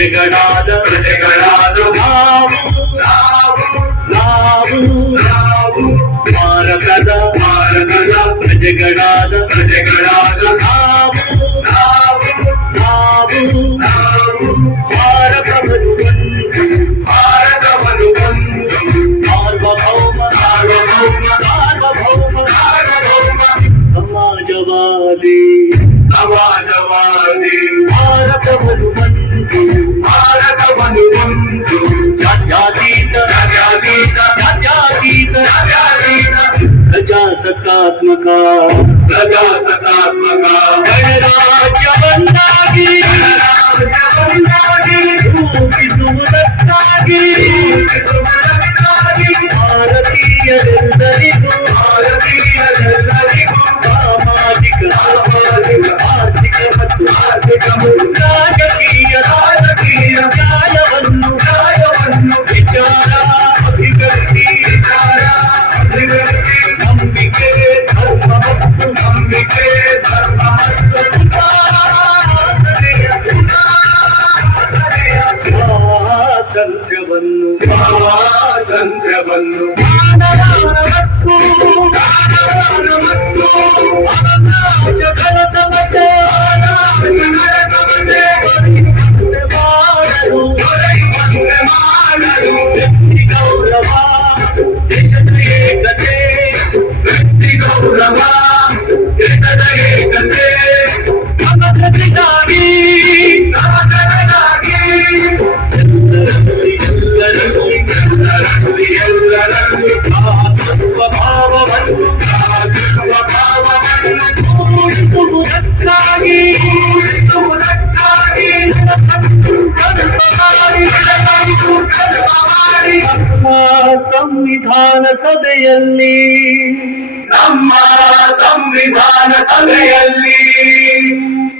ಪ್ರಜೆಗಳಾದ ನಾವು ಭಾರತದ ಪ್ರಜೆಗಳಾದ ನಾವು ಭಾರತವನ್ನು ಸಾರ್ವಭೌಮ ಸಮಾಜವಾದಿ ಭಾರತವನ್ನು ಜಾತ್ಯತೀತ ಪ್ರಜಾಸತ್ತಾತ್ಮಕ ಗಣರಾಜ್ಯವನ್ನಾಗಿ ರೂಪಿಸುವುದಕ್ಕಾಗಿ ಭಾರತೀಯರೆಲ್ಲರಿಗೂ ಸಾಮಾಜಿಕ ಆರ್ಥಿಕ ಮತ್ತು ರಾಜಕೀಯ ನ್ಯಾಯವನ್ನು ವಿಚಾರ ಅಭಿವ್ಯಕ್ತಿ ನಂಬಿಕೆ ಧರ್ಮ ಮತ್ತು ಸ್ವಾತಂತ್ರ್ಯವನ್ನು ಅವಕಾಶಗಳ ಸಮತೆ ಮಾಡಲು ವ್ಯಕ್ತಿ ಗೌರವ ದೇಶದ ಏಕತೆ ಸಮಗ್ರತೆಗಾಗಿ ಎಲ್ಲರಲ್ಲಿ ಭಾವವನ್ನು ಮೂಡಿಸುವುದಕ್ಕಾಗಿ ಸಂವಿಧಾನ ಸಭೆಯಲ್ಲಿ ನಮ್ಮ ಸಂವಿಧಾನ ಸಭೆಯಲ್ಲಿ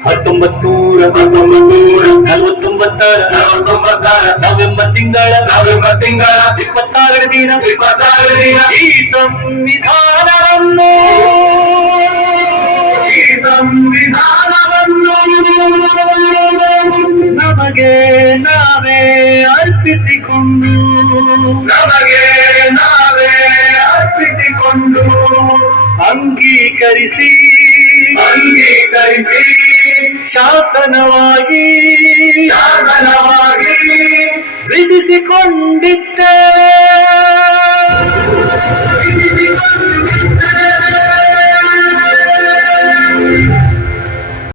1949 ನವೆಂಬರ್ ತಿಂಗಳ 26 ದಿನ ಈ ಸಂವಿಧಾನವನ್ನು ನಮಗೆ ನಾವೇ ಅರ್ಪಿಸಿಕೊಂಡು ಅಂಗೀಕರಿಸಿ ಶಾಸನವಾಗಿ ವಿಧಿಸಿಕೊಂಡಿದ್ದೇವೆ.